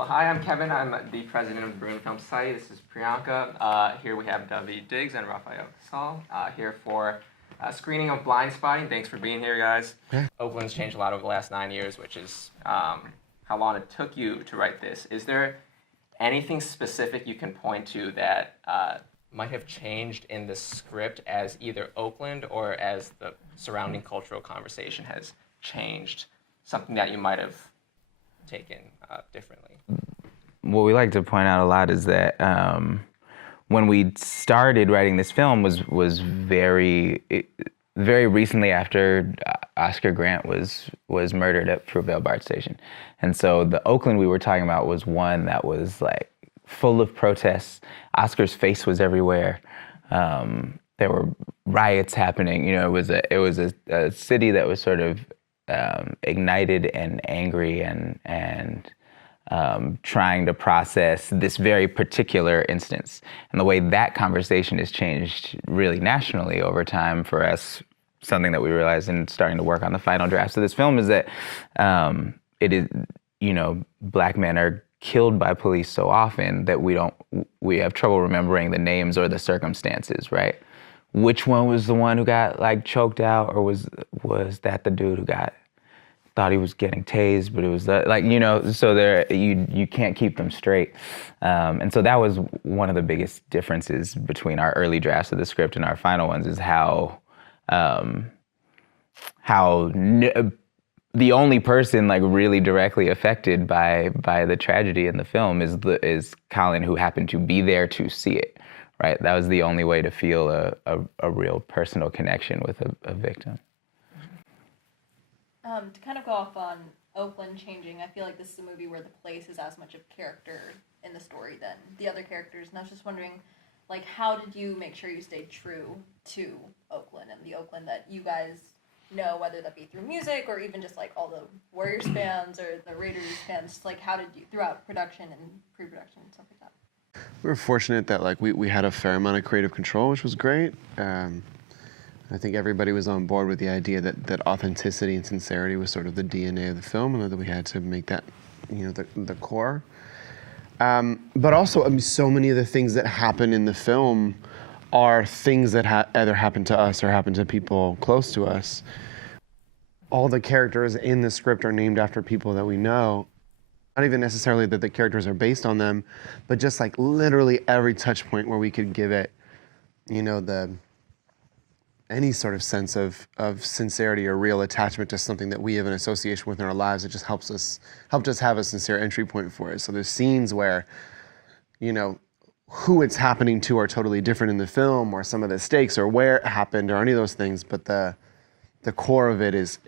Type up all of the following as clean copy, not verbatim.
Well, hi, I'm Kevin. I'm the president of the Bruin Film Society. This is Priyanka. Here we have the Diggs and Rafael Casal here for a screening of Blindspotting. Thanks for being here, guys. Oakland's changed a lot over the last 9 years, which is how long it took you to write this. Is there anything specific you can point to that might have changed in the script as either Oakland or as the surrounding cultural conversation has changed? Something that you might have taken differently? What we like to point out a lot is that when we started writing this film was very recently after Oscar Grant was murdered at Fruitvale BART station. And so the Oakland we were talking about was one that was like full of protests. Oscar's face was everywhere. There were riots happening. You know, it was a city that was sort of ignited and angry and trying to process this very particular instance. And the way that conversation has changed really nationally over time for us, something that we realized in starting to work on the final drafts of this film is that it is, you know, Black men are killed by police so often that we have trouble remembering the names or the circumstances, right? Which one was the one who got like choked out, or was that the dude who thought he was getting tased, but it was like, you know, so you can't keep them straight. And so that was one of the biggest differences between our early drafts of the script and our final ones, is how the only person like really directly affected by the tragedy in the film is Colin, who happened to be there to see it, right? That was the only way to feel a real personal connection with a victim. To kind of go off on Oakland changing, I feel like this is a movie where the place is as much of character in the story than the other characters. And I was just wondering, like, how did you make sure you stayed true to Oakland and the Oakland that you guys know, whether that be through music or even just like all the Warriors fans or the Raiders fans? Like, how did you, throughout production and pre-production and stuff like that? We were fortunate that like we had a fair amount of creative control, which was great. I think everybody was on board with the idea that authenticity and sincerity was sort of the DNA of the film, and that we had to make that, you know, the core. But also, I mean, so many of the things that happen in the film are things that either happen to us or happen to people close to us. All the characters in the script are named after people that we know. Not even necessarily that the characters are based on them, but just like literally every touch point where we could give it, you know, any sort of sense of sincerity or real attachment to something that we have an association with in our lives. It just helped us have a sincere entry point for it. So there's scenes where, you know, who it's happening to are totally different in the film, or some of the stakes or where it happened or any of those things, but the core of it is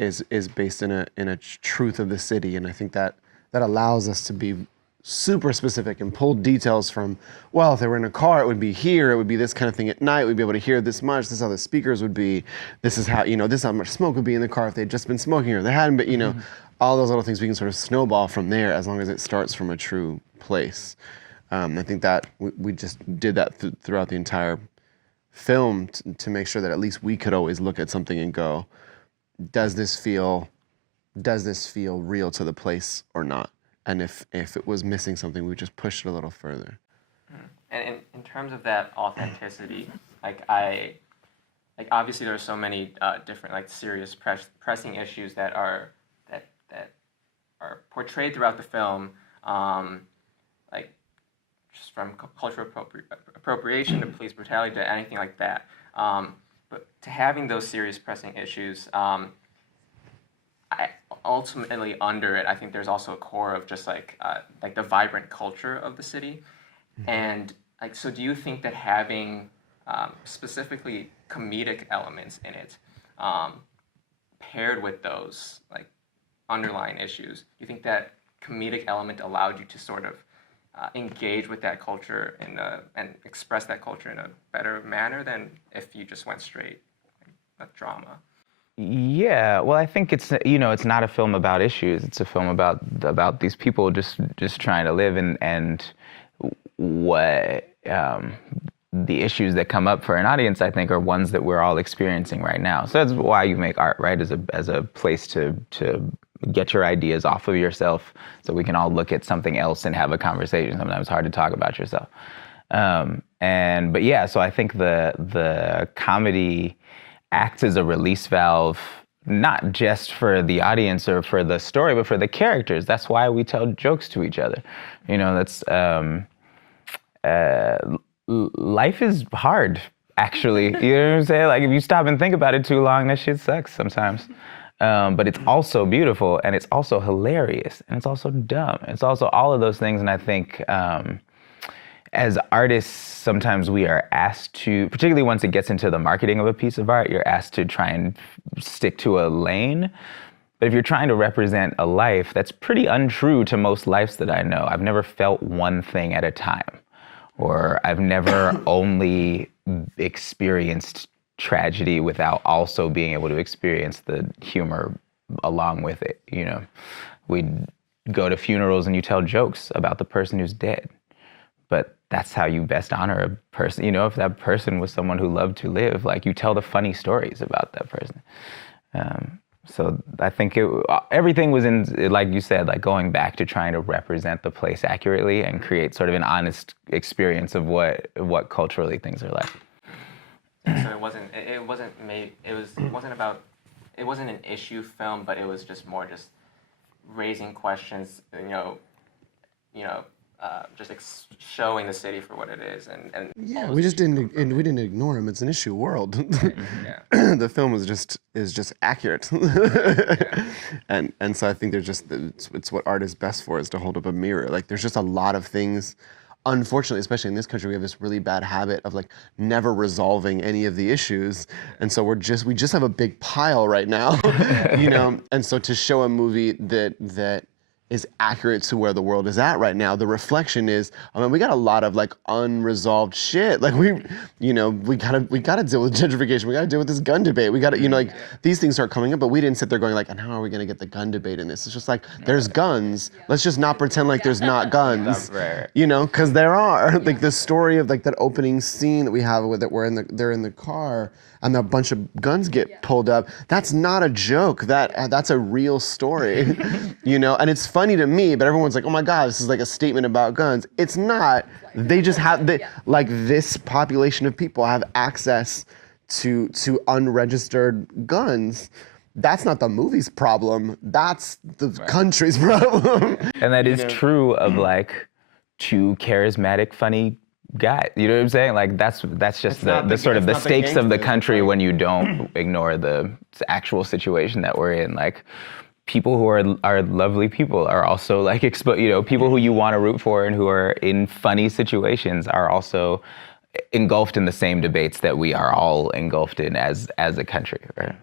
based in a truth of the city. And I think that allows us to be super specific and pull details from, well, if they were in a car, it would be here, it would be this kind of thing at night, we'd be able to hear this much, this is how the speakers would be, this is how, you know, this is how much smoke would be in the car if they'd just been smoking or they hadn't, but, you know, all those little things we can sort of snowball from there as long as it starts from a true place. I think that we just did that throughout the entire film to make sure that at least we could always look at something and go, does this feel real to the place or not? And if it was missing something, we would just push it a little further. And in terms of that authenticity, obviously there are so many different like serious pressing issues that are portrayed throughout the film, like just from cultural appropriation to police brutality to anything like that. But to having those serious pressing issues, ultimately under it, I think there's also a core of just like the vibrant culture of the city. And like, so do you think that having specifically comedic elements in it, paired with those like underlying issues, do you think that comedic element allowed you to sort of engage with that culture and express that culture in a better manner than if you just went straight like drama? Yeah, well, I think it's, you know, it's not a film about issues. It's a film about these people just trying to live, and what the issues that come up for an audience, I think, are ones that we're all experiencing right now. So that's why you make art, right? As a place to get your ideas off of yourself so we can all look at something else and have a conversation. Sometimes it's hard to talk about yourself. But yeah, so I think the comedy acts as a release valve, not just for the audience or for the story, but for the characters. That's why we tell jokes to each other. You know, that's life is hard, actually. You know what I'm saying? Like, if you stop and think about it too long, that shit sucks sometimes. But it's also beautiful, and it's also hilarious, and it's also dumb. It's also all of those things, and I think as artists, sometimes we are asked to, particularly once it gets into the marketing of a piece of art, you're asked to try and stick to a lane. But if you're trying to represent a life, that's pretty untrue to most lives that I know. I've never felt one thing at a time, or I've never only experienced tragedy without also being able to experience the humor along with it. You know, we go to funerals and you tell jokes about the person who's dead. But that's how you best honor a person. You know, if that person was someone who loved to live, like, you tell the funny stories about that person. So I think everything was in, like you said, like going back to trying to represent the place accurately and create sort of an honest experience of what culturally things are like. So it wasn't an issue film, but it was just more just raising questions, showing the city for what it is, and yeah, we didn't ignore him. It's an issue world. Yeah. The film is just accurate, and so I think it's what art is best for, is to hold up a mirror. Like, there's just a lot of things. Unfortunately, especially in this country, we have this really bad habit of like never resolving any of the issues, and so we just have a big pile right now, you know. And so to show a movie that is accurate to where the world is at right now, the reflection is, I mean, we got a lot of like unresolved shit. Like, we gotta deal with gentrification. We gotta deal with this gun debate. We gotta, you know, like, these things start coming up, but we didn't sit there going like, and how are we gonna get the gun debate in this? It's just like, there's guns. Let's just not pretend like there's not guns, you know, because there are. Like, the story of like that opening scene that we have with it, where they're in the car, and a bunch of guns get pulled up. That's not a joke. That's a real story, you know. And it's funny to me, but everyone's like, "Oh my God, this is like a statement about guns." It's not. They just have like, this population of people have access to unregistered guns. That's not the movie's problem. That's the country's problem. And that is true of like two charismatic, funny guy. You know what I'm saying? Like, that's just the sort of the stakes of the country when you don't ignore the actual situation that we're in. Like, people who are lovely people are also like people who you want to root for and who are in funny situations are also engulfed in the same debates that we are all engulfed in as a country, right?